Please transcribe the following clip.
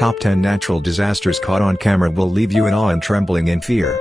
Top 10 natural disasters caught on camera will leave you in awe and trembling in fear.